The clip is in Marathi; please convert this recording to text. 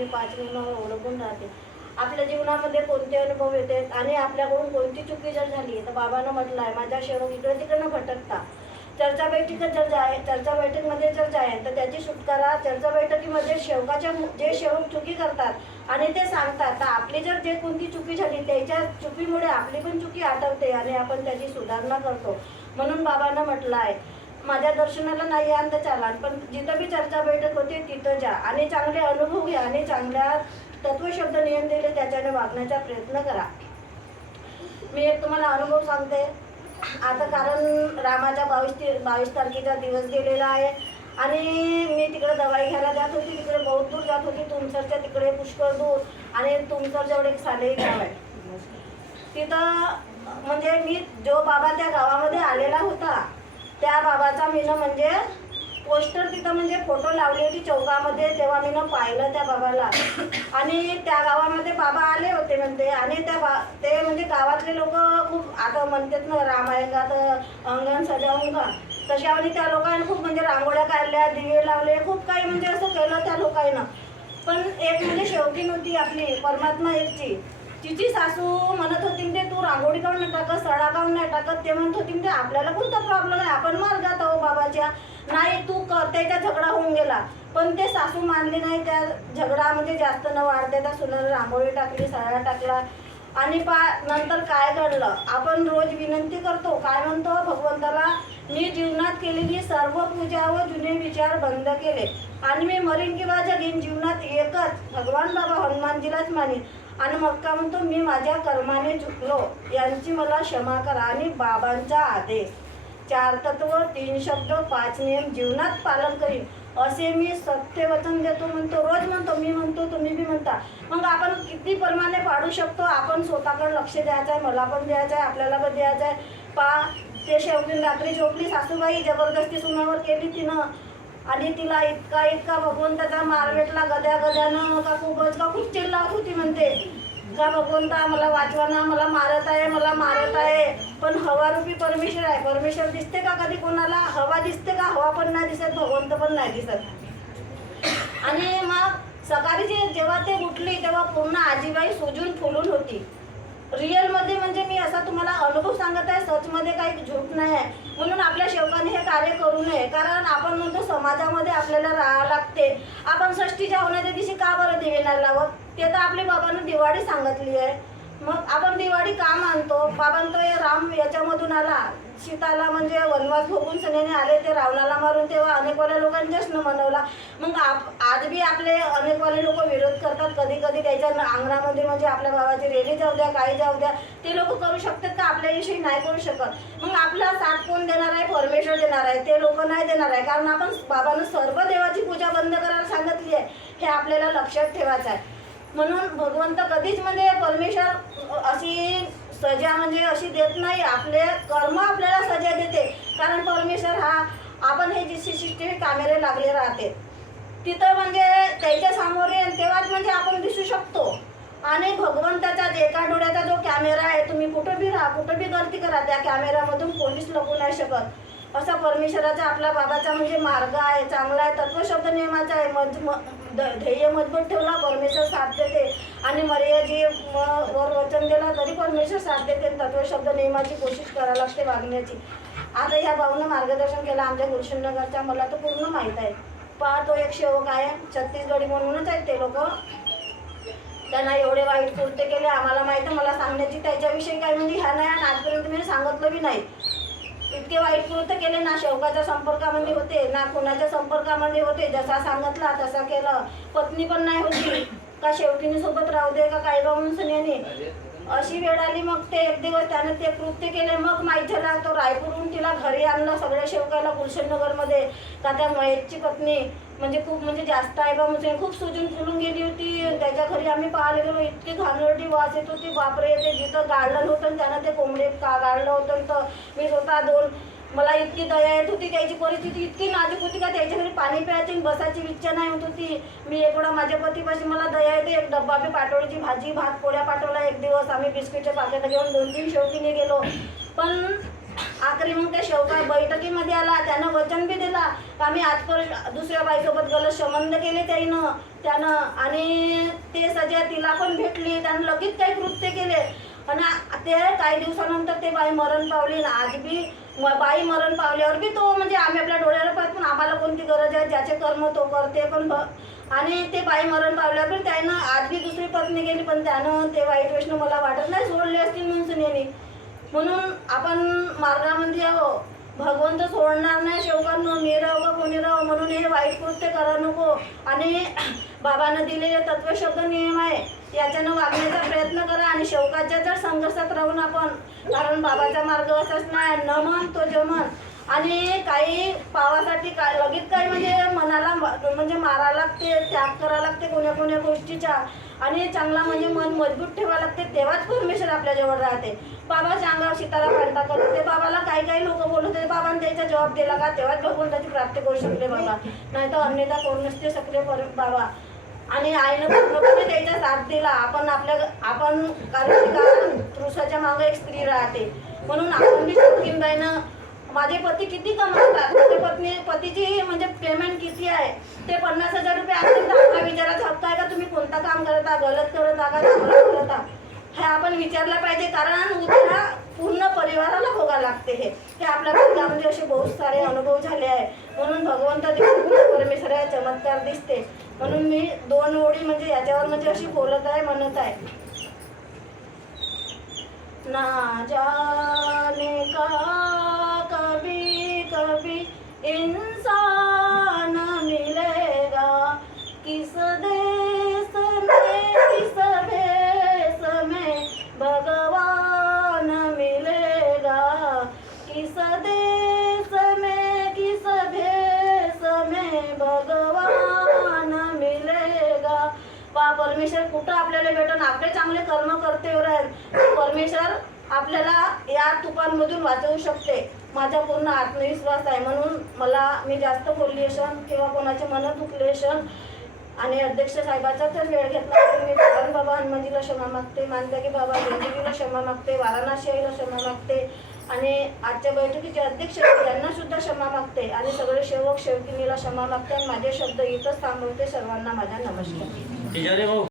मी 5 नियमावर अवलंबून राहते. आपल्या जीवनामध्ये कोणते अनुभव येते आणि आपल्याकडून कोणती चुकी जर झाली तर बाबांना म्हटलं आहे माझ्या सेवक इकडे तिकडे न भटकता चर्चा बैठकीत जर जाय चर्चा बैठकीमध्ये जर जाईल तर त्याची सुटकारा चर्चा बैठकीमध्ये सेवकाच्या जे सेवक चुकी करतात आणि ते सांगतात तर आपली जर जे कोणती चुकी झाली त्याच्या चुकीमुळे आपली पण चुकी आठवते आणि आपण त्याची सुधारणा करतो. म्हणून बाबांना म्हटलं आहे माझ्या दर्शनाला नाही याल तर चालाल पण जिथं बी चर्चा बैठक होते तिथं जा आणि चांगले अनुभव घ्या आणि चांगल्या तत्वशब्द नियम दिले त्याच्याने वागण्याचा प्रयत्न करा. मी एक तुम्हाला अनुभव सांगते आता कारण रामाच्या 22 तारखेचा दिवस गेलेला आहे आणि मी तिकडे दवाई घ्यायला जात होती. तिकडे बहुत दूर जात होती तुमसरच्या तिकडे पुष्कळ दूर आणि तुमसर जवळ एक सालेही गाव आहे. तिथं म्हणजे मी जो बाबा त्या गावामध्ये आलेला होता त्या बाबाचा मीनं म्हणजे पोस्टर तिथं म्हणजे फोटो लावली होती चौकामध्ये तेव्हा मीनं पाहिलं त्या बाबाला आणि त्या गावामध्ये बाबा आले होते म्हणते आणि ते म्हणजे गावातले लोक खूप आता म्हणतात ना रामायणात अंगण सजावून का तशावर त्या लोकांनी खूप म्हणजे रांगोळ्या काढल्या दिवे लावले खूप काही म्हणजे असं केलं त्या लोकांना. पण एक म्हणजे शेवटी नव्हती आपली परमात्मा एकची तिची सासू म्हणत होती ते तू रांगोळी काढून नाही टाकत सडा काढून नाही टाकत ते म्हणत होती ते आपल्याला कोणता प्रॉब्लेम आहे आपण मार्गात आहो बाबाच्या नाही तू कर त्याचा झगडा होऊन गेला. पण ते सासू मानले नाही त्या झगडा म्हणजे जास्त न वाढते त्या सुनाला रांगोळी टाकली सडा टाकला आणि नंतर काय घडलं आपण रोज विनंती करतो काय म्हणतो भगवंताला मी जीवनात केलेली सर्व पूजा व जुने विचार बंद केले आणि मी मरीन किंवा जगीन जीवनात एकच भगवान बाबा हनुमानजीलाच मानीन आणि मग का म्हणतो मी माझ्या कर्माने चुकलो यांची मला क्षमा करा आणि बाबांचा आदेश 4 तत्व 3 शब्द 5 नियम जीवनात पालन करीन असे मी सत्य वचन देतो म्हणतो. रोज म्हणतो मी म्हणतो तुम्ही बी म्हणता. मग आपण किती प्रमाणे पाडू शकतो आपण स्वतःकडे लक्ष द्यायचं आहे मला पण द्यायचं आहे आपल्याला पण द्यायचं आहे. ते शेवटी रात्री झोपली सासूबाई जबरदस्ती सुनावर केली तिनं आणि तिला इतका भगवंताचा मार भेटला गद्यानं का खूप चिल्लावत होती म्हणते का भगवंता मला वाचवा ना मला मारत आहे. पण हवा रूपी परमेश्वर आहे. परमेश्वर दिसते का कधी कोणाला हवा दिसते का हवा पण नाही दिसत भगवंत पण नाही दिसत. आणि मग सकाळी जेव्हा ते उठली तेव्हा पूर्ण आजीबाई सुजून फुलून होती. रिअलमध्ये म्हणजे मी असा तुम्हाला अनुभव सांगत आहे सचमध्ये काही झूट नाही आहे. म्हणून आपल्या सेवकाने हे कार्य करू नये कारण आपण म्हणतो समाजामध्ये आपल्याला राहावं लागते. आपण षष्टीच्या होण्याच्या दिवशी का बरं दिवे नाही लावत ते तर आपल्या बाबांनी दिवाळी सांगितली आहे. मग आपण दिवाळी का मानतो बाबांतो राम याच्यामधून आला सीताला म्हणजे वनवास भोगून सनेने आले ते रावणाला मारून तेव्हा अनेकवाल्या लोकांनी जश्न मनवला. मग आज बी आपले अनेकवाले लोक विरोध करतात कधी त्याच्या अंगणामध्ये म्हणजे आपल्या बाबाची रेली जाऊ द्या काही जाऊ द्या ते लोक करू शकतात का आपल्याविषयी नाही करू शकत. मग आपला साथ कोण देणार आहे परमेश्वर देणार आहे ते लोक नाही देणार आहे कारण आपण बाबांना सर्व देवाची पूजा बंद करायला सांगितली आहे हे आपल्याला लक्षात ठेवायचं आहे. म्हणून भगवंत कधीच म्हणजे परमेश्वर अशी सजा म्हणजे अशी देत नाही आपले कर्म आपल्याला सजा देते कारण परमेश्वर हा आपण हे जे CCTV कॅमेरे लागले राहते तिथं म्हणजे त्याच्या समोर तेव्हाच म्हणजे आपण दिसू शकतो. आणि भगवंताचा एका डोळ्याचा जो कॅमेरा आहे तुम्ही कुठं बी राहा कुठं बी गलती करा त्या कॅमेऱ्यामधून पोलीस लपू नाही शकत. असा परमेश्वराचा आपला बाबाचा म्हणजे मार्ग आहे चांगला आहे तत्वशब्द नियमाचा आहे. ध्येय मजबूत ठेवला परमेश्वर साथ देते आणि मर्यादी वर वचन दिला तरी परमेश्वर साथ देते. तत्वशब्द नियमाची कोशिश करायला लागते वागण्याची. आता ह्या भाऊनं मार्गदर्शन केलं आमच्या गुलशननगरच्या मला तर पूर्ण माहीत आहे. तो एक सेवक आहे छत्तीसगडी म्हणूनच आहेत ते लोक त्यांना एवढे वाईट कृत्य केले आम्हाला माहीत आहे मला सांगण्याची त्याच्याविषयी काय म्हणजे ह्या नाही आणि आजपर्यंत मी सांगितलं बी नाही. इतके वाईट कृत्य केले ना शेवकाच्या संपर्कामध्ये होते ना कोणाच्या संपर्कामध्ये होते जसा सांगितला तसा केलं. पत्नी पण नाही होती का शेवटीने सोबत राहू दे का काही म्हणून सुनेने अशी वेळ आली. मग ते एक दिवस त्याने ते कृत्य केले मग माहीत झाला तो रायपूरहून तिला घरी आणलं सगळ्या शेवकाला गुलशननगरमध्ये का त्या महेशची पत्नी म्हणजे खूप म्हणजे जास्त आहे बा म्हणजे खूप सुजून फुलून गेली होती. त्याच्या घरी आम्ही पाहायला गेलो इतकी घाणेरडी वास येत होती बापरे. ते जिथं गाळलं होतं त्यानं ते कोंबडे का गाळलं होतं तर मी स्वतः मला इतकी दया येत होती त्याची परिस्थिती इतकी नाजूक होती का त्याच्या घरी पाणी प्यायची बसायची इच्छा नाही होत होती. मी एवढा माझ्या पतीपाशी मला दया येते एक डब्बा बी पाटोळीची भाजी भात पोळ्या पाठवला. एक दिवस आम्ही बिस्किटचे पाकिट घेऊन 2-3 शेवटीने गेलो. पण आखरी मग त्या शेवका बैठकीमध्ये आला, त्यानं वचन बी दिला का आम्ही आजपर्यंत दुसऱ्या बाईसोबत गलत संबंध केले त्यानं आणि ते सजा तिला पण भेटली, त्यानं लगेच काही कृत्य केले आणि ते काही दिवसानंतर ते बाई मरण पावली. आज बी बाई मरण पावल्यावर बी तो म्हणजे आम्ही आपल्या डोळ्याला पाहत पण आम्हाला कोणती गरज आहे, ज्याचे कर्म तो करते पण आणि ते बाई मरण पावल्यावर बी त्यानं आज बी दुसरी पत्नी गेली पण त्यानं ते वाईट वेषनं मला वाटत नाही सोडले असतील म्हणून सुनेनी. म्हणून आपण मार्गामध्ये यावं, भगवंत सोडणार नाही शेवकांनो, मी राहो का कोणी राहो, म्हणून हे वाईट कृत्य करा नको. आणि बाबानं दिलेले तत्वशब्द नियम आहे याच्यानं वागण्याचा प्रयत्न करा आणि शेवकाच्या जर संघर्षात राहून आपण, कारण बाबाचा मार्ग असाच नाही न मन तो जमन. आणि काही पावासाठी काय लगेच काही म्हणजे मनाला म्हणजे मारा लागते, त्याग करा लागते कोण्या कोण्या गोष्टीचा आणि चांगला म्हणजे मन मजबूत ठेवा लागते, तेव्हाच परमेश्वर आपल्याजवळ राहते. बाबाच्या अंगावर सीतारा फांटा करत ते बाबाला काही लोक बोलत होते, बाबाने त्याचा जबाब दिला का तेव्हाच भगवंताची प्राप्ती करू शकले बाबा, नाही तर अन्यथा करू नसते शकले बाबा. आणि आईनं पूर्णपणे त्याचा साथ दिला. आपण कारण पुरुषाच्या मागे एक स्त्री राहते म्हणून आपण बी शौकीनबाईनं माझे पती किती कमवतात, माझे पतीची म्हणजे पेमेंट किती आहे ते 50,000 रुपये असेल तर आपला विचारायचा हक्क आहे का तुम्ही कोणता काम करता, गलत करता का चांगलं करता, हे आपण विचारलं पाहिजे. कारण उद्या पूर्ण परिवाराला भोगा लागते. हे आपल्या जीवनामध्ये असे बहुत सारे अनुभव झाले आहे. म्हणून भगवंत परमेश्वर चमत्कार दिसते. म्हणून मी 2 ओळी म्हणजे याच्यावर म्हणजे अशी बोलत आहे, म्हणत आहे. ना जाने का कभी कभी इंसान मिलेगा, किस देश में किस भेष में भगवान मिलेगा, किस देश में किस भेष में भगवान मिलेगा. परमेश्वर कुठं आपल्याला भेटून आपले चांगले कर्म करते राहील परमेश्वर आपल्याला या तुफानमधून वाचवू शकते. माझा पूर्ण आत्मविश्वास आहे. म्हणून मी जास्त बोलली असन किंवा कोणाचे मन दुखले असन आणि अध्यक्ष साहेबाचा तर वेळ घेतला तर मी भगवान बाबा हनुमानजीला क्षमा मागते, मानते की बाबा देवजीला क्षमा मागते, वाराणसी आईला क्षमा मागते आणि आजच्या बैठकीचे अध्यक्ष यांना सुद्धा क्षमा मागते आणि सगळे सेवक सेवकिनीला क्षमा मागते आणि माझे शब्द इथंच थांबवते. सर्वांना माझा नमस्कार.